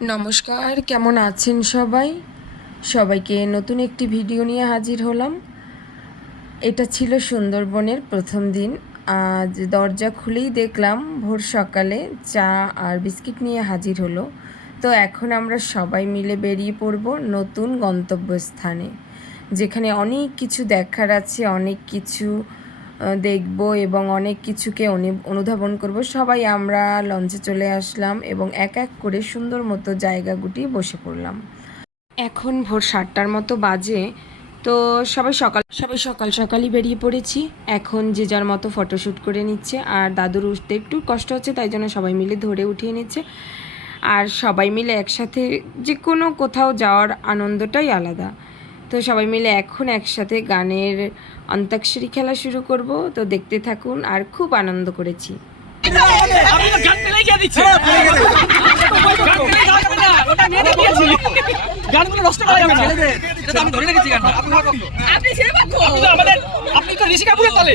নমস্কার, কেমন আছেন সবাই? সবাইকে নতুন একটি ভিডিও নিয়ে হাজির হলাম। এটা ছিল সুন্দরবনের প্রথম দিন। আজ দরজা খুলেই দেখলাম ভোর সকালে চা আর বিস্কিট নিয়ে হাজির হলো। তো এখন আমরা সবাই মিলে বেরিয়ে পড়ব নতুন গন্তব্যস্থানে, যেখানে অনেক কিছু দেখার আছে, অনেক কিছু দেখব এবং অনেক কিছুকে অনুধাবন করব। সবাই আমরা লঞ্চে চলে আসলাম এবং এক এক করে সুন্দর মতো জায়গা গুটিয়ে বসে পড়লাম। এখন ভোর 7টার মতো বাজে। তো সবাই সকাল সকালই বেরিয়ে পড়েছি। এখন যে যার মতো ফটোশ্যুট করে নিচ্ছে, আর দাদুর উঠতে একটু কষ্ট হচ্ছে, তাই জন্য সবাই মিলে ধরে উঠিয়ে নিচ্ছে। আর সবাই মিলে একসাথে যে কোনো কোথাও যাওয়ার আনন্দটাই আলাদা। তো সবাই মিলে এখন একসাথে গানের অন্তাক্ষরী খেলা শুরু করব। তো দেখতে থাকুন, আর খুব আনন্দ করেছি। গানগুলো নষ্ট করা যাবে না। এটা আমি ধরে রেখেছি গানটা। আপনি ছেড়ে পাচ্ছো। আপনি তো ঋষি কাপুরের তালে।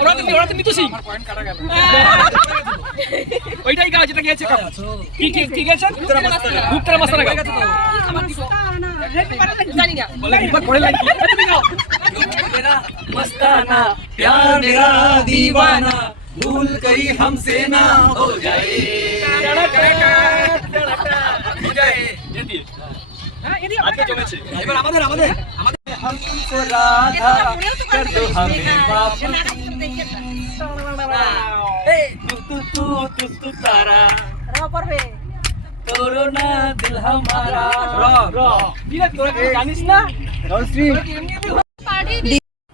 ওরা তো মিতু সিং। ওইটাই গাছ যেটা গিয়েছে কাপ। কি গেছেন? গুপ্তরা মাস্তানা গাছ। জানি না। বলে একবার পড়ে লাইন। मेरा मस्ताना प्यार मेरा दीवाना भूल गई हमसे ना हो जाए हो जाए ये दिए আজকে জমেছে এবার আমাদের हमको राधा कर दो हमें वापस ए तू तारा रा পড়বে তোরো না দিল हमारा রা দিলে তোরা কি জানিস না রশ্মি।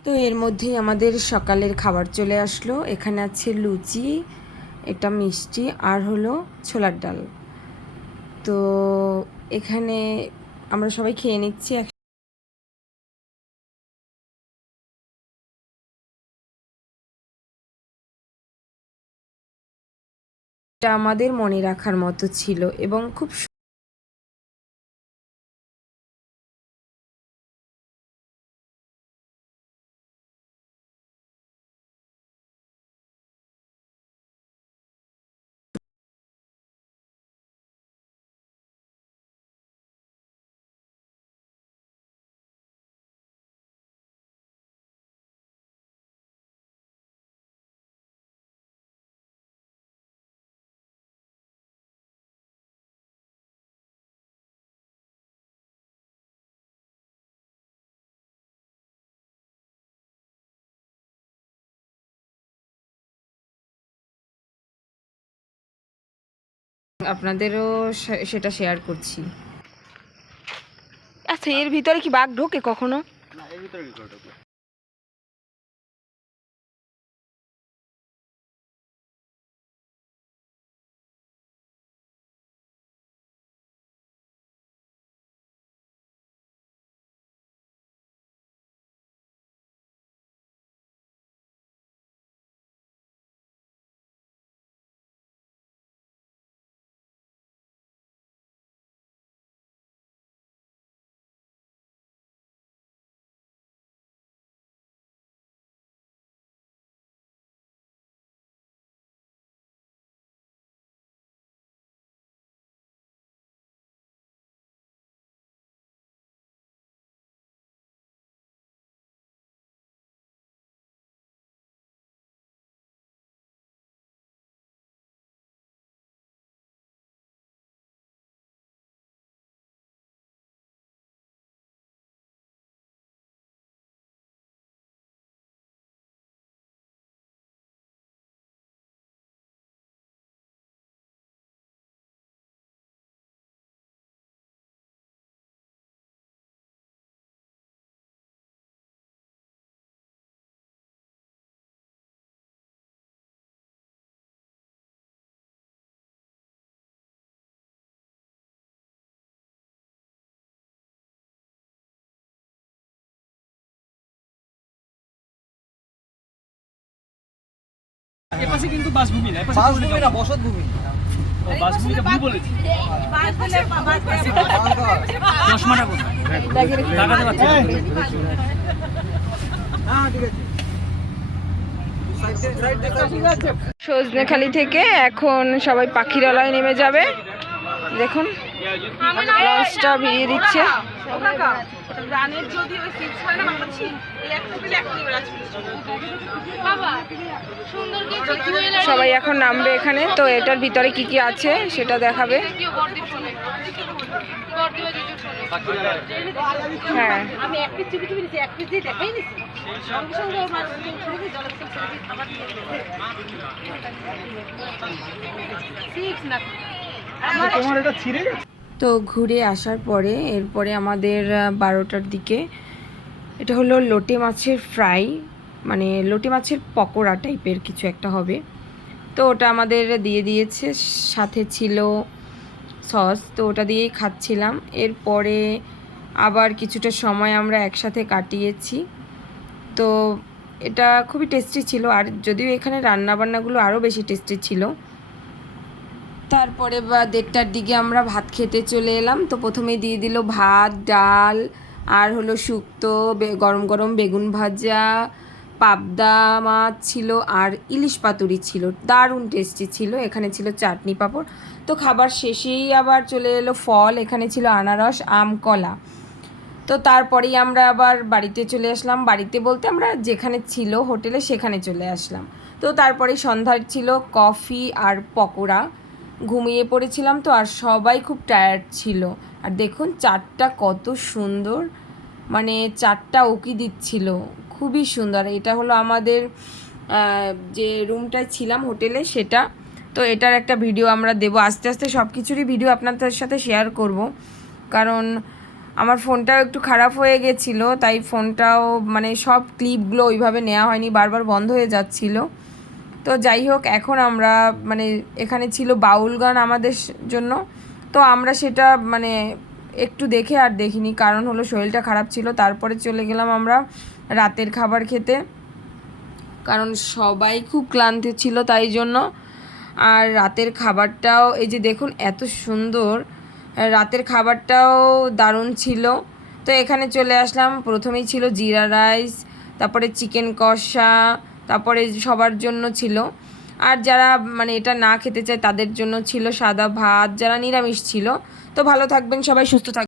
তো এর মধ্যেই আমাদের সকালের খাবার চলে আসলো। এখানে আছে লুচি, এটা মিষ্টি, আর হলো ছোলার ডাল। তো এখানে আমরা সবাই খেয়ে নিচ্ছি। এটা আমাদের মনে রাখার মতো ছিল এবং খুব আপনাদেরও সেটা শেয়ার করছি। আচ্ছা, এর ভিতরে কি বাঘ ঢোকে কখনো? না, এর ভিতরে কি করে ঢোকে? এপাশে কিন্তু বাসভূমি না, এপাশে বাসভূমি না, বসতভূমি। ও বাসভূমিটা ভুল বলেছি। চশমাটা কোথায়? লাগাতে পারছি না। হ্যাঁ, ঠিক আছে। সজনেখালি থেকে এখন সবাই পাখিরালয় নেমে যাবে। দেখুন লঞ্চটা ভিড়িয়ে দিচ্ছে। সবাই এখন নামবে এখানে, তো এটার ভিতরে কি কি আছে সেটা দেখাবে। হ্যাঁ আমি এক পিস ছবি নিয়েছি, এক পিস দিয়ে দেখাই নিছি, সঙ্গে সঙ্গে আমার তোমার এটা ছিঁড়ে গেছে। তো ঘুরে আসার পরে এরপরে আমাদের 12টার দিকে এটা হলো লোটে মাছের ফ্রাই, মানে লোটে মাছের পকোড়া টাইপের কিছু একটা হবে। তো ওটা আমাদের দিয়ে দিয়েছে, সাথে ছিল সস, তো ওটা দিয়েই খাচ্ছিলাম। এরপরে আবার কিছুটা সময় আমরা একসাথে কাটিয়েছি। তো এটা খুবই টেস্টি ছিল, আর যদিও এখানে রান্নাবান্নাগুলো আরও বেশি টেস্টি ছিল। তারপরে 1:30টার দিকে আমরা ভাত খেতে চলে এলাম। তো প্রথমেই দিয়ে দিল ভাত, ডাল, আর হলো শুক্তো, গরম গরম বেগুন ভাজা, পাবদা মাছ ছিল, আর ইলিশ পাতুরি ছিল, দারুণ টেস্টি ছিল। এখানে ছিল চাটনি পাঁপড়। তো খাবার শেষেই আবার চলে এলো ফল, এখানে ছিল আনারস, আম, কলা। তো তারপরেই আমরা আবার বাড়িতে চলে আসলাম। বাড়িতে বলতে আমরা যেখানে ছিল হোটেলে সেখানে চলে আসলাম। তো তারপরে সন্ধ্যার ছিল কফি আর পকোড়া। ঘুমিয়ে পড়েছিলাম তো, আর সবাই খুব টায়ার্ড ছিল। আর দেখুন চাটটা কত সুন্দর, মানে চাটটা উকি দিচ্ছিল, খুবই সুন্দর। এটা হলো আমাদের যে রুমটায় ছিলাম হোটেলে সেটা। তো এটার একটা ভিডিও আমরা দেবো, আস্তে আস্তে সব কিছুরই ভিডিও আপনাদের সাথে শেয়ার করব, কারণ আমার ফোনটাও একটু খারাপ হয়ে গেছিলো, তাই ফোনটাও মানে সব ক্লিপগুলো ওইভাবে নেওয়া হয়নি, বারবার বন্ধ হয়ে যাচ্ছিলো। তো যাই হোক, এখন আমরা মানে এখানে ছিল বাউল গান আমাদের জন্য, তো আমরা সেটা মানে একটু দেখে আর দেখিনি, কারণ হলো শরীরটা খারাপ ছিল। তারপরে চলে গেলাম আমরা রাতের খাবার খেতে, কারণ সবাই খুব ক্লান্ত ছিল তাই জন্য। আর রাতের খাবারটাও এই যে দেখুন এত সুন্দর, রাতের খাবারটাও দারুণ ছিল। তো এখানে চলে আসলাম, প্রথমেই ছিল জিরা রাইস, তারপরে চিকেন কষা, তারপরে সবার জন্য ছিল। আর যারা মানে এটা না খেতে চায় তাদের জন্য ছিল সাদা ভাত, যারা নিরামিষ ছিল। তো ভালো থাকবেন সবাই, সুস্থ থাকবেন।